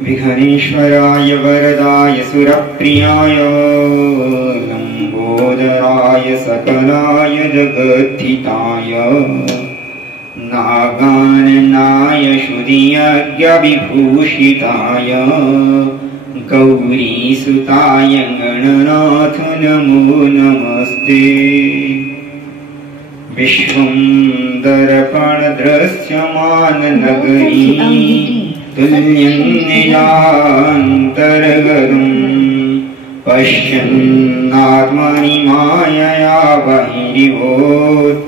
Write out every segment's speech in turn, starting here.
विघ्नेश्वराय वरदाय सुरप्रियाय लंबोदराय सकलाय जगद्धिताय नागाननाय श्रुतियज्ञ विभूषिताय गौरीसुताय गणनाथ नमो नमस्ते। विश्वं दर्पण दृश्यमान नगरी तुल्यं निजान्तर्गतं पश्यन्नात्मनि मायया बहिर्भूत्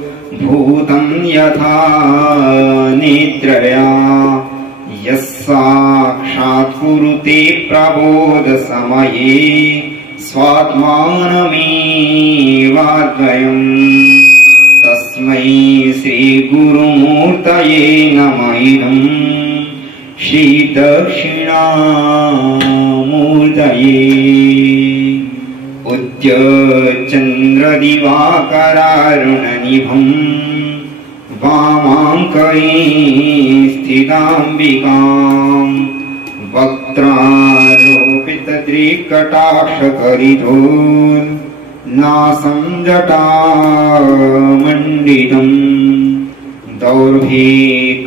भूतं यथा निद्रया यस्साक्षात् कुरुते प्रबोधसमये स्वात्मानमेवाद्वयम् तस्मै श्रीगुरुमूर्तये नमः इदम् श्रीदक्षिणामूर्तये। उद्यचन्द्रदिवाकरारुणनिभम् वामाङ्कये स्थिताम्बिकाम् वक्त्रारोपितदृक्कटाक्षकरितोन् नासं जटामण्डितम् दौर्भे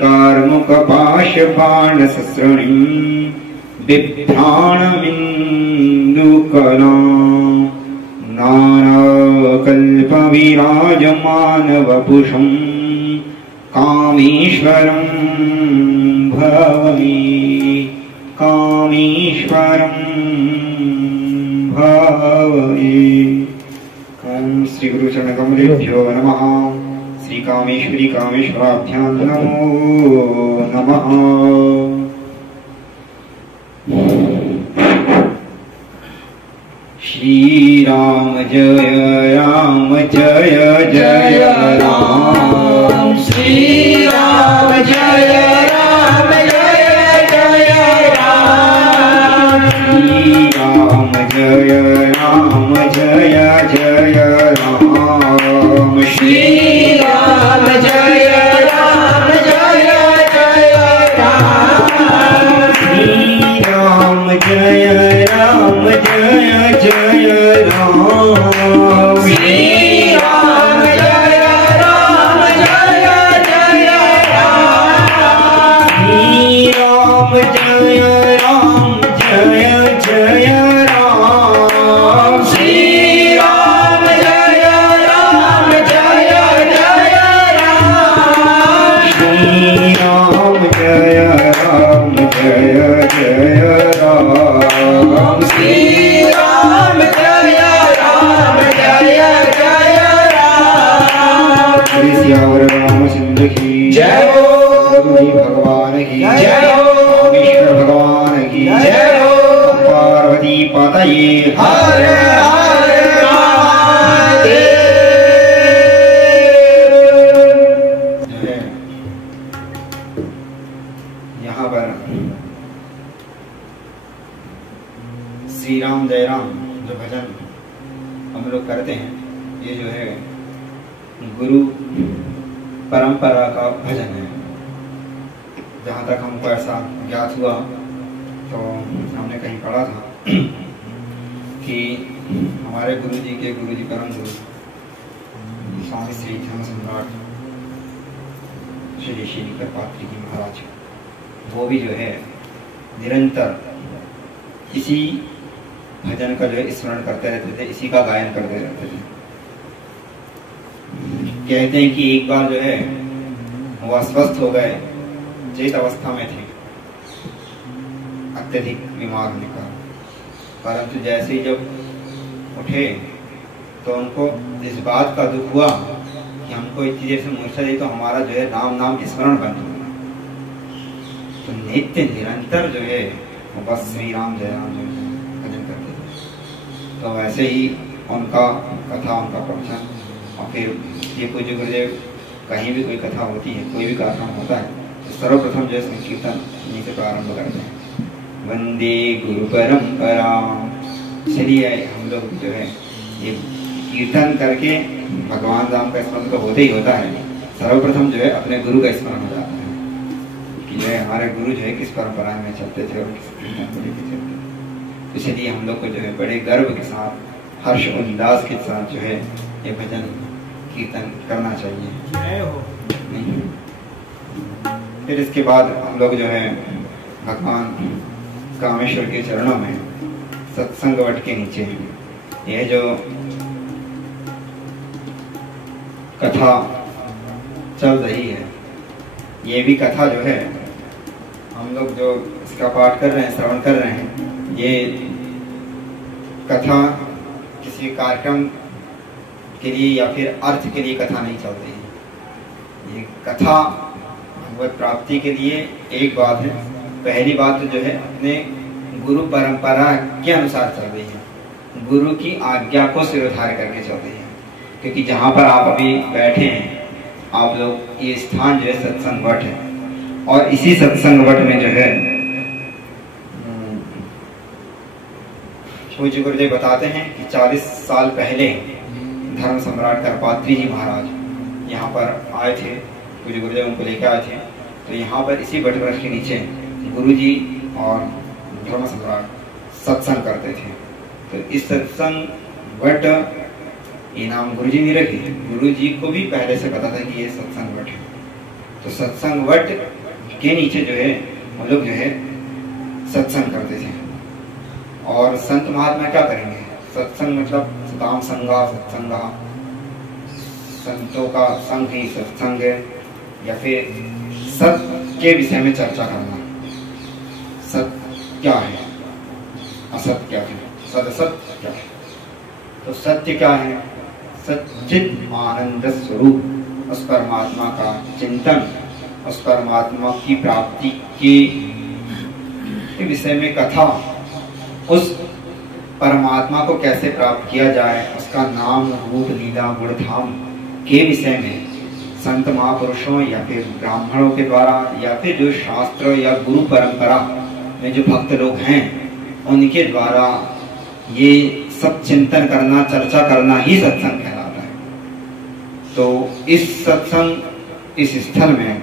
कार्मुकपाशबाणसस्रणिं बिभ्राणमिन्दुकलाम् नानाकल्पविराजमानवपुषम् कामेश्वरं भवे कामेश्वरं भवे। श्री गुरु चरण कमलेभ्यो नमः। श्री कामेश्वरी कामेश्वराभ्यां नमो नमः। श्री राम जय जय राम। श्री राम जय राम श्री राम जय राम श्री राम जय राम श्री राम जय राम श्री राम जय राम श्री राम जय राम श्री राम जय राम श्री राम जय राम श्री राम जय राम श्री सियावर रामचंद्र की जय हो। गुरु जी भगवान की जय हो। ईश्वर भगवान की जय हो। पार्वती पतये हर हर महादेव। यहाँ पर श्री राम जय राम जो भजन हम लोग करते हैं, ये जो है गुरु परंपरा का भजन है। जहाँ तक हमको ऐसा ज्ञात हुआ तो हमने कहीं पढ़ा था कि हमारे गुरु जी के गुरु जी परम गुरु स्वामी श्री धर्म सम्राट श्री श्री कृपात्री जी महाराज, वो भी जो है निरंतर इसी भजन का जो है स्मरण करते रहते थे, इसी का गायन करते रहते थे। कहते हैं कि एक बार जो है वो अस्वस्थ हो गए, चेत अवस्था में थे, अत्यधिक बीमार होने का, परंतु जैसे ही जब उठे तो उनको इस बात का दुख हुआ कि हमको इतनी देर से मूर्छा दी तो हमारा जो है नाम स्मरण बंद हो गया। तो नित्य निरंतर जो है वो बस श्री राम जय राम जो भजन करते थे। तो वैसे ही उनका कथा, उनका प्रवचन, और फिर ये पूज्य गुरुदेव कहीं भी कोई कथा होती है, कोई भी कार्यक्रम होता है तो सर्वप्रथम जो है संकीर्तन इन्हीं से प्रारंभ करते हैं। वंदे गुरु परंपरा। चलिए हम लोग जो है ये कीर्तन करके भगवान राम का स्मरण तो होता ही होता है, सर्वप्रथम जो है अपने गुरु का स्मरण हो जाता है कि कि जो है हमारे गुरु जो है किस परंपरा में चलते थे और किस कीर्तन को लेकर चलते थे। इसलिए हम लोग को जो है बड़े गर्व के साथ हर्ष उल्लास के साथ जो है ये भजन कीर्तन करना चाहिए। जय हो। फिर इसके बाद हम लोग जो है भगवान कामेश्वर के चरणों में सत्संग वट के नीचे यह जो कथा चल रही है, ये भी कथा जो है हम लोग जो इसका पाठ कर रहे हैं, श्रवण कर रहे हैं, ये कथा किसी कार्यक्रम के लिए या फिर अर्थ के लिए कथा नहीं चल रही है। ये कथा भगवत प्राप्ति के लिए एक बात है। पहली बात तो जो है अपने गुरु परंपरा के अनुसार चल रही है, गुरु की आज्ञा को सिरोधार्य करके चल रही है। क्योंकि जहाँ पर आप अभी बैठे हैं आप लोग, ये स्थान जो है सत्संग वट है, और इसी सत्संग वट में जो है पूज्य गुरुदेव बताते हैं कि 40 साल पहले धर्म सम्राट करपात्री जी महाराज यहाँ पर आए थे, पूज्य गुरुदेव उनको लेकर आए थे। तो यहाँ पर इसी वट वृक्ष के नीचे गुरु जी और धर्म सम्राट सत्संग करते थे। तो इस सत्संग वट ये नाम गुरु जी ने रखी, गुरु जी को भी पहले से पता था कि ये सत्संग वट है। तो सत्संग वट के नीचे जो है वो लोग जो है सत्संग करते थे। और संत महात्मा क्या करेंगे, सत्संग मतलब सताम संगा सत्संगा, संतों का संग ही सत्संग है, या फिर सत्य के विषय में चर्चा करना। सत्य क्या है, असत्य क्या है, सदसत्य क्या है। तो सत्य क्या है, सच्चित आनंद स्वरूप, उस परमात्मा का चिंतन, उस परमात्मा की प्राप्ति के विषय में कथा, उस परमात्मा को कैसे प्राप्त किया जाए, उसका नाम रूप लीला गुण धाम के विषय में संत महापुरुषों या फिर ब्राह्मणों के द्वारा या फिर जो शास्त्र या गुरु परंपरा में जो भक्त लोग हैं उनके द्वारा ये सब चिंतन करना, चर्चा करना ही सत्संग कहलाता है। तो इस सत्संग, इस स्थल में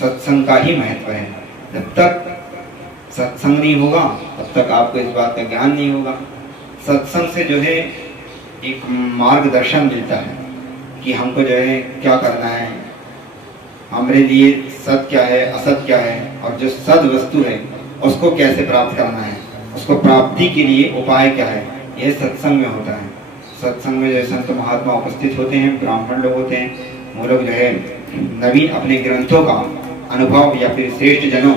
सत्संग का ही महत्व है। जब तक सत्संग नहीं होगा तब तक आपको इस बात का ज्ञान नहीं होगा। सत्संग से जो है एक मार्गदर्शन मिलता है कि हमको जो है क्या करना है, हमारे लिए सत्य क्या है, असत्य क्या है, और जो सद वस्तु है उसको कैसे प्राप्त करना है, उसको प्राप्ति के लिए उपाय क्या है, यह सत्संग में होता है। सत्संग में जो संत महात्मा उपस्थित होते हैं, ब्राह्मण लोग होते हैं, वो लोग जो है नवीन अपने ग्रंथों का अनुभव या फिर श्रेष्ठ जनों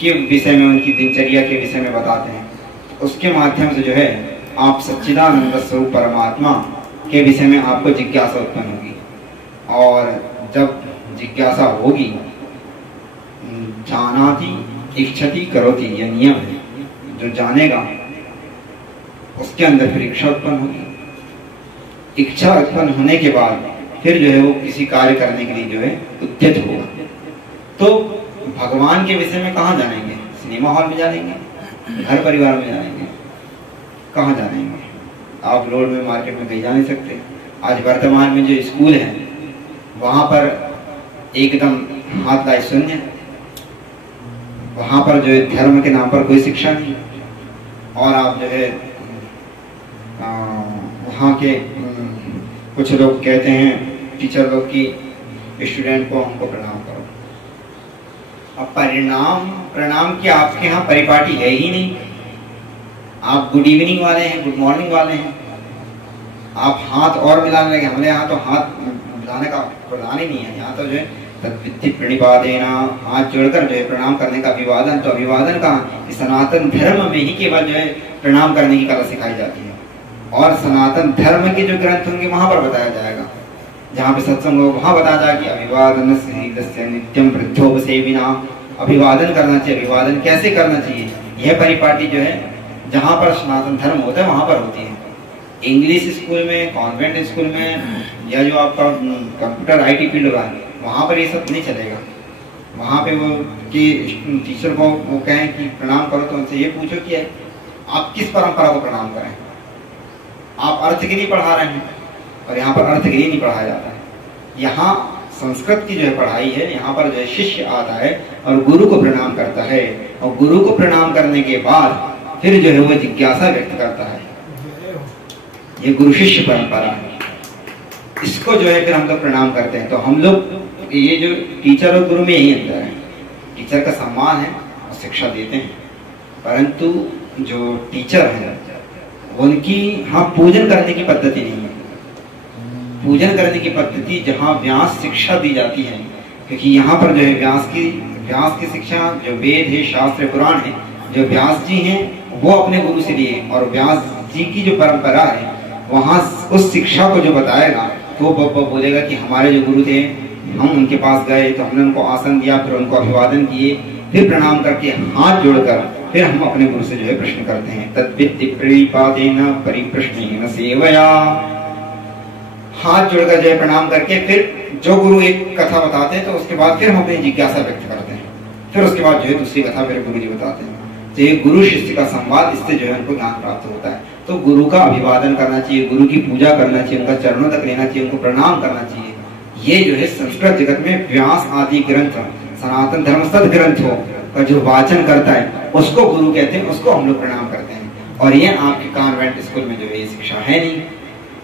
के विषय में, उनकी दिनचर्या के विषय में बताते हैं। उसके माध्यम से जो है आप सच्चिदानंद स्वरूप परमात्मा के विषय में आपको जिज्ञासा उत्पन्न होगी। और जब जिज्ञासा होगी, जानाति इच्छति करोति, यह नियम है। जो जानेगा उसके अंदर फिर इच्छा उत्पन्न होगी। इच्छा उत्पन्न होने के बाद फिर जो है वो किसी कार्य करने के लिए जो है उद्यत होगा। तो भगवान के विषय में कहाँ जानेंगे, सिनेमा हॉल में जानेंगे, घर परिवार में जानेंगे, कहाँ जानेंगे। आप रोड में मार्केट में कहीं जा नहीं सकते। आज वर्तमान में जो स्कूल है वहाँ पर एकदम हाथ लाए शून्य, वहाँ पर जो है धर्म के नाम पर कोई शिक्षा नहीं। और आप जो है वहाँ के कुछ लोग कहते हैं टीचर लोग की स्टूडेंट को हमको प्रणाम करो। अब प्रणाम की आपके यहाँ परिपाटी है ही नहीं। आप गुड इवनिंग वाले हैं, गुड मॉर्निंग वाले हैं, आप हाथ और मिलाने लगे। हमारे यहाँ तो हाथ मिलाने का प्रधान ही नहीं है। यहाँ तो जो है तद्विद्धि प्रणिपादेना, हाथ जोड़कर जो है प्रणाम करने का अभिवादन। तो अभिवादन कहाँ, सनातन धर्म में ही केवल जो है प्रणाम करने की कला सिखाई जाती है। और सनातन धर्म के जो ग्रंथ होंगे वहां पर बताया जाएगा, जहाँ पे सत्संग हो वहां बताया जाएगा कि अभिवादन से नित्यम वृद्धोपसेविना, अभिवादन करना चाहिए। अभिवादन कैसे करना चाहिए, यह परिपाटी जो है जहाँ पर सनातन धर्म होता है वहां पर होती है। इंग्लिश स्कूल में, कॉन्वेंट स्कूल में, या जो आपका कंप्यूटर IT फील्ड होगा वहां पर ये सब नहीं चलेगा। वहां पे वो कि टीचर को वो कहें कि प्रणाम करो तो उनसे ये पूछो कि आप किस परंपरा को प्रणाम करें। आप अर्थगिरी पढ़ा रहे हैं और यहाँ पर अर्थगिरी नहीं पढ़ाया जाता है। यहाँ संस्कृत की जो है पढ़ाई है, यहाँ पर जो है शिष्य आता है और गुरु को प्रणाम करता है, और गुरु को प्रणाम करने के बाद फिर जो है वो जिज्ञासा व्यक्त करता है। ये गुरु शिष्य परंपरा है, इसको जो है फिर हम लोग प्रणाम करते हैं। तो हम लोग ये जो टीचर और गुरु में यही अंतर है, टीचर का सम्मान है और शिक्षा देते हैं, परंतु जो टीचर है उनकी हाँ पूजन करने की पद्धति नहीं है। पूजन करने की पद्धति जहाँ व्यास शिक्षा दी जाती है, क्योंकि यहाँ पर जो है व्यास की शिक्षा जो वेद है, शास्त्र पुराण है, जो व्यास जी हैं वो अपने गुरु से लिए, और व्यास जी की जो परंपरा है वहाँ उस शिक्षा को जो बताएगा तो वो बोलेगा कि हमारे जो गुरु थे हम उनके पास गए तो हमने उनको आसन दिया, फिर उनको अभिवादन किए, फिर प्रणाम करके हाथ जोड़कर फिर हम अपने गुरु से जो है प्रश्न करते हैं। तद्वित्ति प्रणिपातेन परिप्रश्नेन सेवया, हाथ जोड़कर जो है प्रणाम करके फिर जो गुरु एक कथा बताते हैं तो उसके बाद फिर हम अपनी जिज्ञासा व्यक्त करते हैं, फिर उसके बाद जो है दूसरी कथा फिर गुरु जी बताते हैं। तो ये गुरु शिष्य का संवाद, इससे जो है उनको ज्ञान प्राप्त होता है। तो गुरु का अभिवादन करना चाहिए, गुरु की पूजा करना चाहिए, उनका चरणों तक लेना चाहिए, उनको प्रणाम करना चाहिए। ये जो है संस्कृत जगत में व्यास आदि ग्रंथ, सनातन धर्म सद ग्रंथों का जो वाचन करता है उसको गुरु कहते हैं, उसको हम लोग प्रणाम करते हैं। और ये आपके कॉन्वेंट स्कूल में जो है ये शिक्षा है नहीं,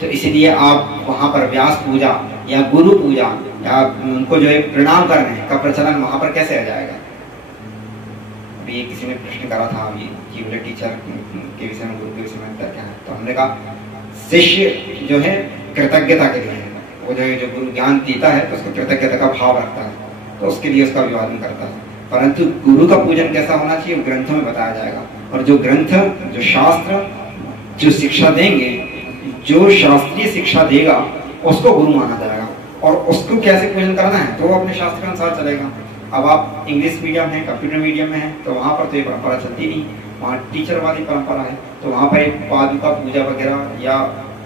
तो इसलिए आप वहाँ पर व्यास पूजा या गुरु पूजा या उनको जो है प्रणाम करने का प्रचलन वहाँ पर कैसे आ जाएगा। अभी किसी ने प्रश्न करा था अभी कि बोले टीचर के विषय में, गुरु के विषय में क्या है, तो हमने कहा शिष्य जो है कृतज्ञता के लिए है, वो जो गुरु ज्ञान देता है तो उसको कृतज्ञता का भाव रखता है, तो उसके लिए उसका अभिवादन करता है। परंतु गुरु का पूजन कैसा होना चाहिए ग्रंथों में बताया जाएगा, और जो ग्रंथ, जो शास्त्र जो शिक्षा देंगे, जो शास्त्रीय शिक्षा देगा उसको गुरु माना जाएगा, और उसको कैसे पूजन करना है तो वो अपने शास्त्र के अनुसार चलेगा। अब आप इंग्लिश मीडियम है, कंप्यूटर मीडियम में है, तो वहाँ पर तो ये परंपरा चलती नहीं, वहाँ टीचर वाली परंपरा है, तो वहाँ पर एक पादुका पूजा वगैरह या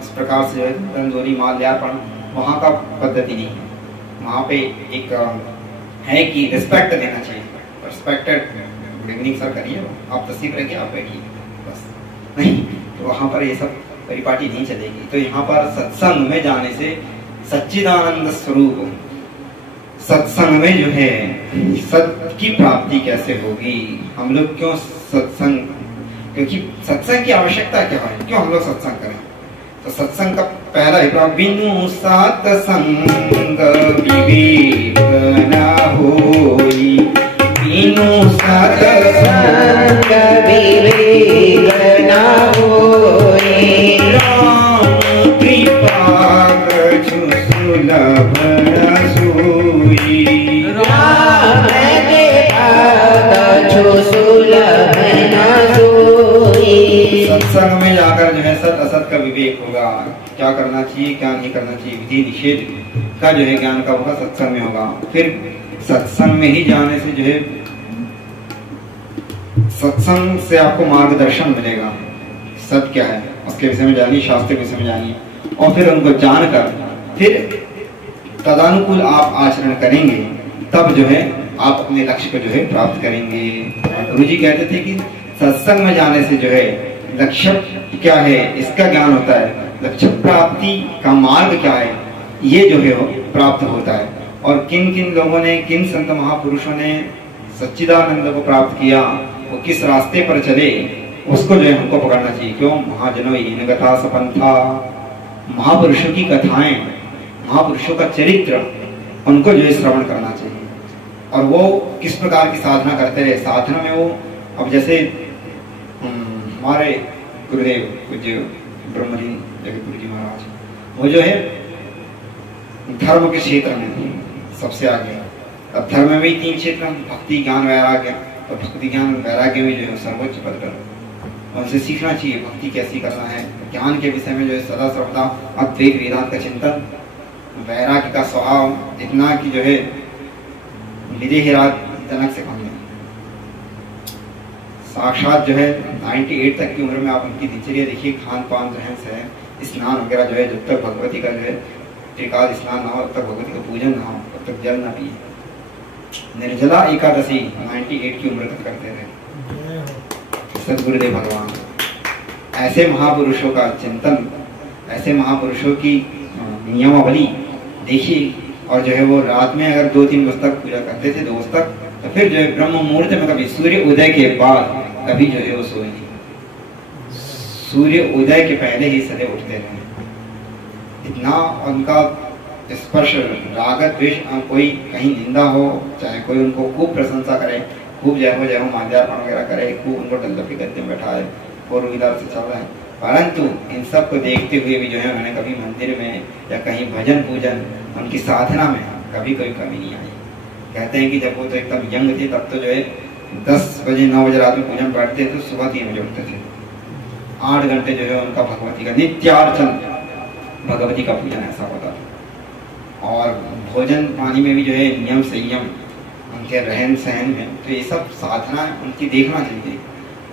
इस प्रकार से जो है रंजोरी माल्यार्पण वहाँ का पद्धति नहीं है। वहाँ पे एक है कि रिस्पेक्ट देना चाहिए, रिस्पेक्टेड गुड इवनिंग सर करिए, आप तस्वीर रखिए, आप बैठिए, बस नहीं, तो वहाँ पर ये सब परिपाटी नहीं चलेगी। तो यहाँ पर सत्संग में जाने से सच्चिदानंद स्वरूप सत्संग में जो है सत्य की प्राप्ति कैसे होगी। हम लोग क्यों सत्संग, क्योंकि सत्संग की आवश्यकता क्या है, क्यों हम लोग सत्संग करें। तो सत्संग का पहला अभिप्राय बिनु सत्संग विवेक न होई, बिनु सत्संग विवेक न होई, राम कृपा कछु सुलभ न सोई, राम कृपा कछु सुलभ न सोई। सत्संग में जाकर जो है सत असत का विवेक होगा, क्या करना चाहिए क्या नहीं करना चाहिए, विधि निषेध का जो है ज्ञान का होगा, सत्संग में होगा। फिर सत्संग में ही जाने से जो है सत्संग से आपको मार्गदर्शन मिलेगा, सत्य क्या है उसके विषय में जानिए, शास्त्र के विषय में जानिए, और फिर उनको जानकर फिर तदानुकूल आप आचरण करेंगे, तब जो है आप अपने लक्ष्य को जो है प्राप्त करेंगे। गुरु जी कहते थे कि सत्संग में जाने से जो है लक्ष्य क्या है इसका ज्ञान होता है, लक्ष्य प्राप्ति का मार्ग क्या है ये जो है वो प्राप्त होता है। और किन किन लोगों ने, किन संत महापुरुषों ने सच्चिदानंद को प्राप्त किया, वो किस रास्ते पर चले, उसको जो है हमको पकड़ना चाहिए। क्यों? महाजनों इन कथा सपंथा, महापुरुषों की कथाएं, महापुरुषों का चरित्र, उनको जो है श्रवण करना चाहिए। और वो किस प्रकार की साधना करते रहे, साधना में वो, अब जैसे हमारे गुरुदेव पूज्य ब्रह्मलीन जगतगुरु जी महाराज, वो जो है धर्म के क्षेत्र में सबसे आगे। अब धर्म में भी 3 क्षेत्र, भक्ति ज्ञान वैराग्य, और भक्ति ज्ञान वैराग्य में जो है सर्वोच्च पद पर उनसे सीखना चाहिए भक्ति कैसी करना है। ज्ञान के विषय में जो है सदा सर्वदा अद्वैत वेदांत का चिंतन, वैराग्य का स्वभाव इतना कि जो है विदेहराज जनक से कम है। साक्षात जो है 98 तक की उम्र में आप उनकी दिनचर्या देखिए, खान पान रहन सहन, स्नान वगैरह जो है, जब तक भगवती का जो है त्रिकाल स्नान ना हो, तब तक भगवती का पूजन ना हो, तब तक जल ना पिए। निर्जला एकादशी 98 की उम्र तक करते रहे सदगुरुदेव भगवान। ऐसे महापुरुषों का चिंतन, ऐसे महापुरुषों की नियमावली देखिए, और जो है वो रात में अगर 2-3 बजे तक पूजा करते थे, 2 बजे तक, तो फिर जो है ब्रह्म मुहूर्त में कभी सूर्य उदय के बाद कभी जो है वो सोए नहीं, सूर्य उदय के पहले ही सदैव उठते रहे। इतना उनका स्पर्श राग द्वेष, कोई कहीं निंदा हो, चाहे कोई उनको खूब प्रशंसा करे, खूब जय हो माल्यार्पण वगैरह करे, खूब उनको डल्ला के गद्दे में बैठाए, और इधर से चल रहा है, परंतु इन सब को देखते हुए भी जो है उन्होंने कभी मंदिर में या कहीं भजन पूजन उनकी साधना में कभी कोई कमी नहीं आई। कहते हैं कि जब वो तो एकदम यंग थे तब तो जो है 10 बजे 9 बजे रात में पूजन बैठते तो सुबह 3 बजे उठते थे, 8 घंटे जो है उनका भगवती का नित्यार्चन, भगवती का पूजन ऐसा होता था। और भोजन पानी में भी जो है नियम संयम, उनके रहन सहन में, तो ये सब साधना उनकी देखना चाहिए।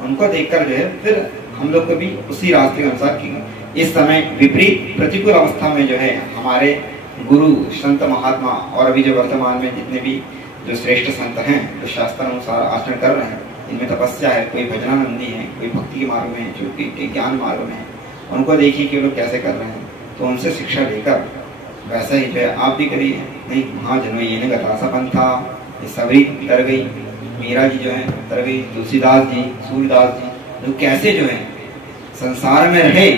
उनको देखकर जो है फिर हम लोग को भी उसी रास्ते के अनुसार की इस समय विपरीत प्रतिकूल अवस्था में जो है हमारे गुरु संत महात्मा और अभी जो वर्तमान में जितने भी जो श्रेष्ठ संत हैं जो शास्त्र अनुसार आचरण कर रहे हैं, इनमें तपस्या है, कोई भजनानंदी है, कोई भक्ति के मार्ग में है, जो कोई ज्ञान मार्ग में है, उनको देखिए कि वो लोग कैसे कर रहे हैं, तो उनसे शिक्षा लेकर वैसा ही जो है आप भी करिए। नहीं महाजनों ये ने गतासा पंथा, ये सबरी तर गई, मीरा जी जो है तर गई, तुलसीदास जी, सूरदास जी, जो कैसे जो है संसार में रहे,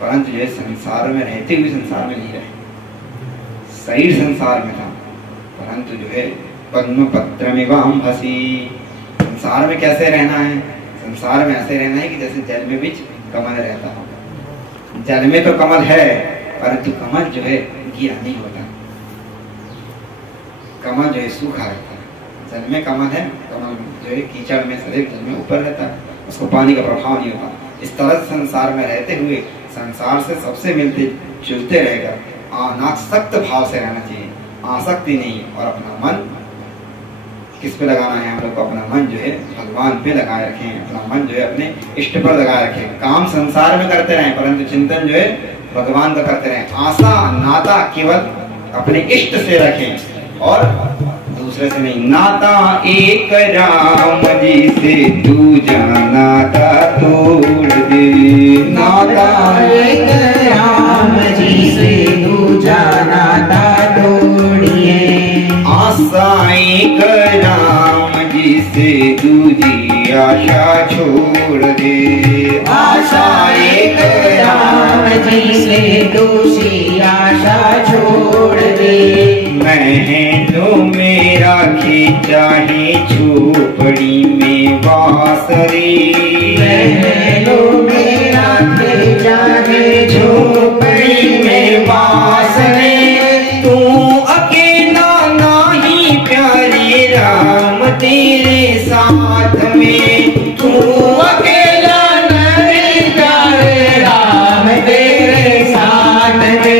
परंतु जो है संसार में रहते हुए संसार में नहीं रहे। शरीर संसार में था, परंतु जो है पद्म पत्र में वाम हसी, संसार में कैसे रहना है, संसार में ऐसे रहना है कि जैसे जल में बीच कमल रहता हो। जल में तो कमल है, परंतु कमल जो है गिरा नहीं होता, कमल जो है सूखा रहता है। जल में कमल है, कमल जो है कीचड़ में सदैव जल में ऊपर रहता है, उसको पानी का प्रभाव नहीं होता। इस तरह संसार में रहते हुए संसार से सबसे मिलते जुलते रहेगा, अनासक्त भाव से रहना चाहिए, आसक्ति नहीं। और अपना मन किस पे लगाना है, हम लोग को अपना मन जो है भगवान पे लगाए रखें, अपना मन जो है अपने इष्ट पर लगाए रखें। काम संसार में करते रहें, परंतु चिंतन जो है भगवान का करते रहें। आशा नाता केवल अपने इष्ट से रखें और दूसरे से नहीं। नाता एक राम जी से दूजा नाता तोड़ दे, नाता एक राम जी से दूजा नाता तोड़िए। आशा एक राम जी से दूजी आशा छोड़ दे, आशा एक राम जी से दूसरी आशा छोड़ दे। महलों में राखी चाहे झोपड़ी में बासरी, महलों में राखे चाहे झोपड़ी में बासरी। तू अकेला नाही प्यारे राम तेरे साथ में, तू अकेला नहीं प्यारे राम तेरे साथ में।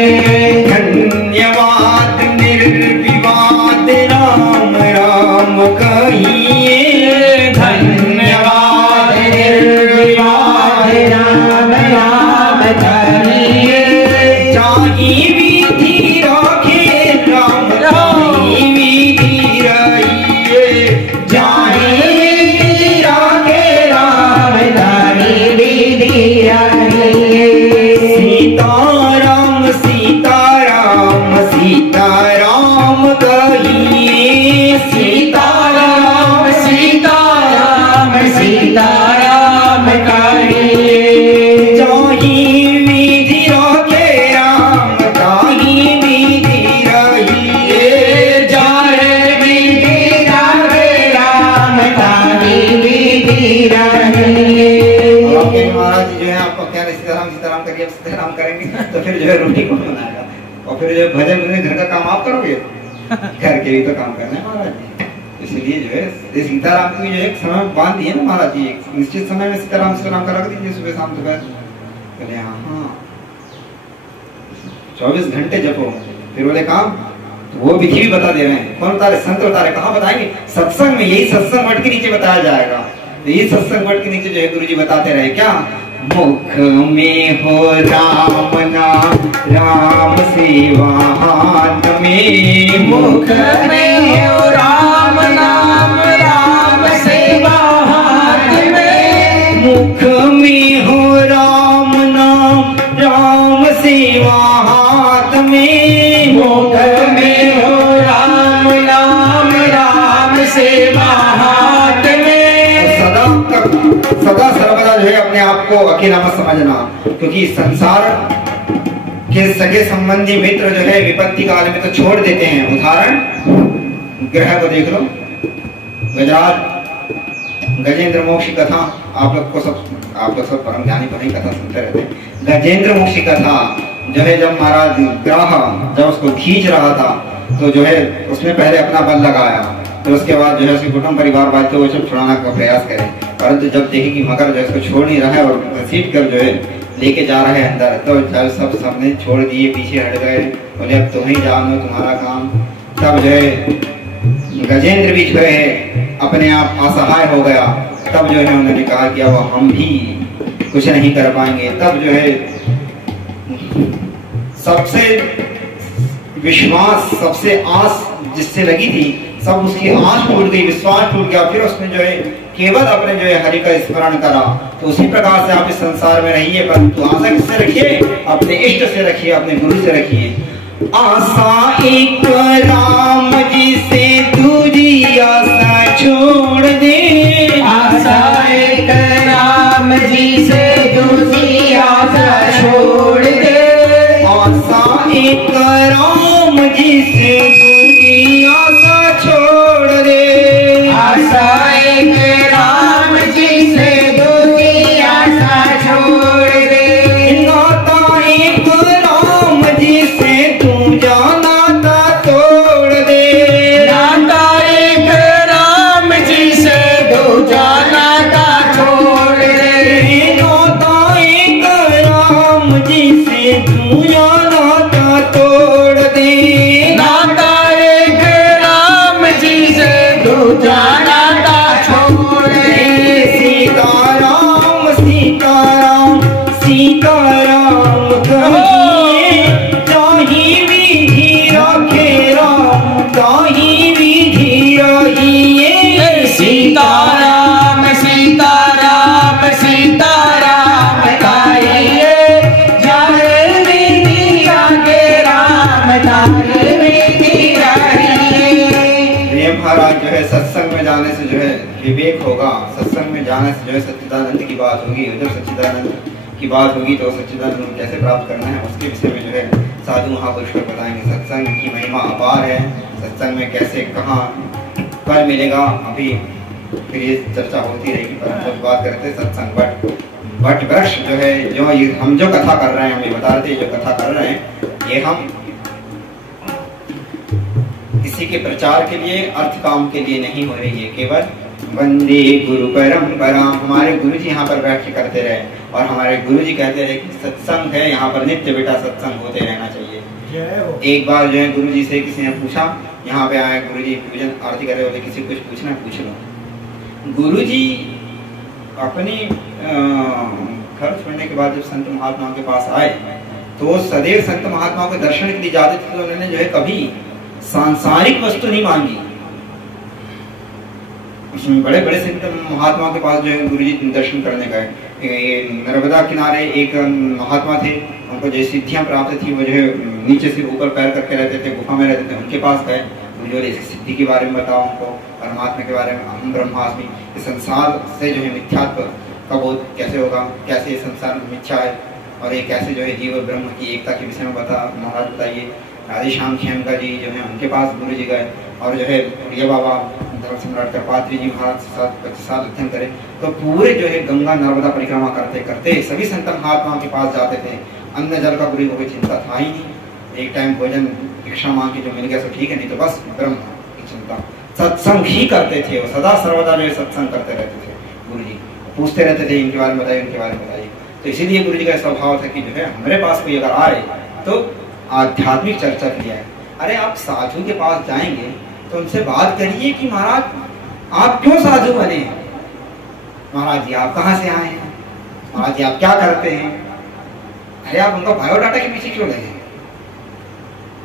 धन्यवाद निर्विवाद राम राम कहिए, धन्यवाद निर्विवाद राम राम कहिए। जाहि विधि राखे राम जाहि विधि रहिए, जाहि विधि राखे राम जाहि विधि रहिए। सीताराम सीताराम सीताराम कहिए, सीताराम सीताराम सीताराम कहिए। जाहि विधि राखे राम जाहि विधि रहिए, जाहि विधि राखे राम जाहि विधि रहिए। आपके महाराज जी जो है आपको क्या सीताराम सीताराम करिए, सीताराम करेंगे तो फिर जो है रोटी कौन बनाएगा, और फिर जो भजन भजन घर का काम आप करोगे, घर के भी तो काम करना है महाराज जी। इसलिए जो है सीताराम की जो है एक समय बांध दिए ना महाराज जी, एक निश्चित समय में सीताराम सीताराम का रख दीजिए, सुबह शाम दोपहर। बोले हाँ 24 घंटे जपो। फिर बोले काम, तो वो विधि भी बता दे रहे हैं। कौन बता रहे? संत बता रहे। कहाँ बताएंगे? सत्संग में। यही सत्संग मठ के नीचे बताया जाएगा। तो यही सत्संग मठ के नीचे जो है गुरु जी बताते रहे क्या, मुख में हो राम नाम राम सेवा हाथ में, मुख में हो राम नाम राम सेवा हाथ में। मुख में हो राम नाम राम सेवा हाथ में, मुख में सदा सर्वदा जो है अपने आप को अकेला मत समझना, क्योंकि संसार के सगे संबंधी मित्र जो है विपत्ति काल में तो छोड़ देते हैं। उदाहरण ग्रह को देख लो, गजराज गजेंद्र मोक्ष की कथा आप लोग सब परम ज्ञानी पर ही कथा सुनते रहते हैं। गजेंद्र मोक्ष की कथा जो है, जब महाराज ग्रह जब उसको खींच रहा था तो जो है उसमें पहले अपना बल लगाया, तो उसके बाद जो है उसके कुटुंब परिवार वाले तो वो सब छुड़ाने का प्रयास करे, परंतु जब देखे कि मगर जो है उसको छोड़ नहीं रहा है और घसीट कर जो है लेके जा रहा है अंदर, तो जब सबने छोड़ दिए, पीछे हट गए, बोले अब तुम ही जानो तुम्हारा काम। तब जो है गजेंद्र भी जो है अपने आप असहाय हो गया। तब जो है उन्होंने कहा कि अब हम भी कुछ नहीं कर पाएंगे। तब जो है सबसे विश्वास, सबसे आस जिससे लगी थी, सब उसकी आस टूट गई, विश्वास टूट गया। फिर उसने जो है केवल अपने जो है हरि का स्मरण करा। तो उसी प्रकार से आप इस संसार में रहिए, परंतु आशा किससे रखिए? अपने इष्ट से रखिए, अपने गुरु से रखिए। आशा एक राम जी से, दूजी आशा छोड़ दे। आशा एक राम जी से, दूसरी आशा छोड़ दे। आशा एक राम जी से, दूसरी आशा छोड़ दे। आशा एक राम जी से, दूसरी आशा छोड़ दे। नाता एक राम जी से, तू जाना तोड़ दे। नाता एक राम जी से, दो जाना छोड़ दे। नाता एक राम जी से, तू जाना तोड़ दे। नाता एक राम जी से, दो जाना छोड़ दे। सीताराम सीताराम सीताराम कहिए, ताही विधि राखे राम, ताही विधि रहिए। सीताराम सीताराम सीताराम कहिए, जाहे विधि राखे राम, ताहे विधि रहिए। ये महाराज जो है सत्संग में जाने से जो है विवेक होगा, सत्संग में जाने से जो है सच्चिदानंद की बात होगी। जब सच्चिदानंद की बात होगी तो सच्चिदानंद कैसे प्राप्त करना है उसके विषय में जो है साधु महापुरुष को बताएंगे। सत्संग की महिमा अपार है, सत्संग में कैसे कहाँ फल मिलेगा अभी फिर ये चर्चा होती रहेगी। पर हम लोग बात करते हैं सत्संग वट वृक्ष जो है, जो ये हम जो कथा कर रहे हैं, हम ये बता रहे थे जो कथा कर रहे हैं, ये हम किसी के प्रचार के लिए, अर्थ काम के लिए नहीं हो रही है, केवल वंदे गुरु परंपरा। हमारे गुरु जी यहाँ पर बैठ के करते रहे और हमारे गुरु जी कहते रहे कि सत्संग है यहाँ पर नित्य बेटा, सत्संग होते रहना चाहिए। एक बार जो है गुरु जी से किसी ने पूछा, यहाँ पे आए गुरु जी पूजन आरती कर रहे होते, किसी कुछ पूछना पूछ लो। गुरु जी अपनी घर छोड़ने के बाद जब संत महात्माओं के पास आए तो सदैव संत महात्माओं के दर्शन के लिए जाते थे, तो उन्होंने जो है कभी सांसारिक वस्तु नहीं मांगी। उसमें बड़े बड़े संत महात्माओं के पास जो है गुरु जी दर्शन करने गए। नर्मदा किनारे एक महात्मा थे, उनको जो सिद्धियां प्राप्त थी, वो जो है नीचे से ऊपर पैर करके रहते थे, गुफा में रहते थे। उनके पास गए, जो सिद्धि के बारे में बताओ उनको, परमात्मा के बारे में, अहम ब्रह्मास्मि, इस संसार से जो है मिथ्यात्व का बोध कैसे होगा, कैसे ये संसार में मिथ्या है और ये कैसे जो है जीव और ब्रह्म की एकता के विषय में महाराज बताइए। राधेश्याम खेमका जी जो है उनके पास गुरु जी गए और जो है प्रिय बाबा धर्म सम्राट करपात्री जी महाराज के साथ 25 साल अध्ययन करे। तो पूरे जो है गंगा नर्मदा परिक्रमा करते करते सभी संत महात्माओं के पास जाते थे। अन्न जल का गुरु को कोई चिंता था ही नहीं, एक टाइम भोजन भिक्षा मांग के जो मिल गया तो ठीक है, नहीं तो बस ब्रह्म की चिंता। सत्संग ही करते थे, वो सदा सर्वदा जो सत्संग करते रहते थे। गुरु जी पूछते रहते थे, इनके बारे में बताइए, इनके बारे में बताइए। तो इसीलिए गुरु जी का स्वभाव था कि जो है हमारे पास कोई अगर आए तो आध्यात्मिक चर्चा की जाए। अरे आप साधु के पास जाएंगे तो उनसे बात करिए कि महाराज आप क्यों साधु बने, महाराज जी आप कहाँ से आए हैं, महाराज जी आप क्या करते हैं। अरे आप उनका बायोडाटा के पीछे क्यों लगे,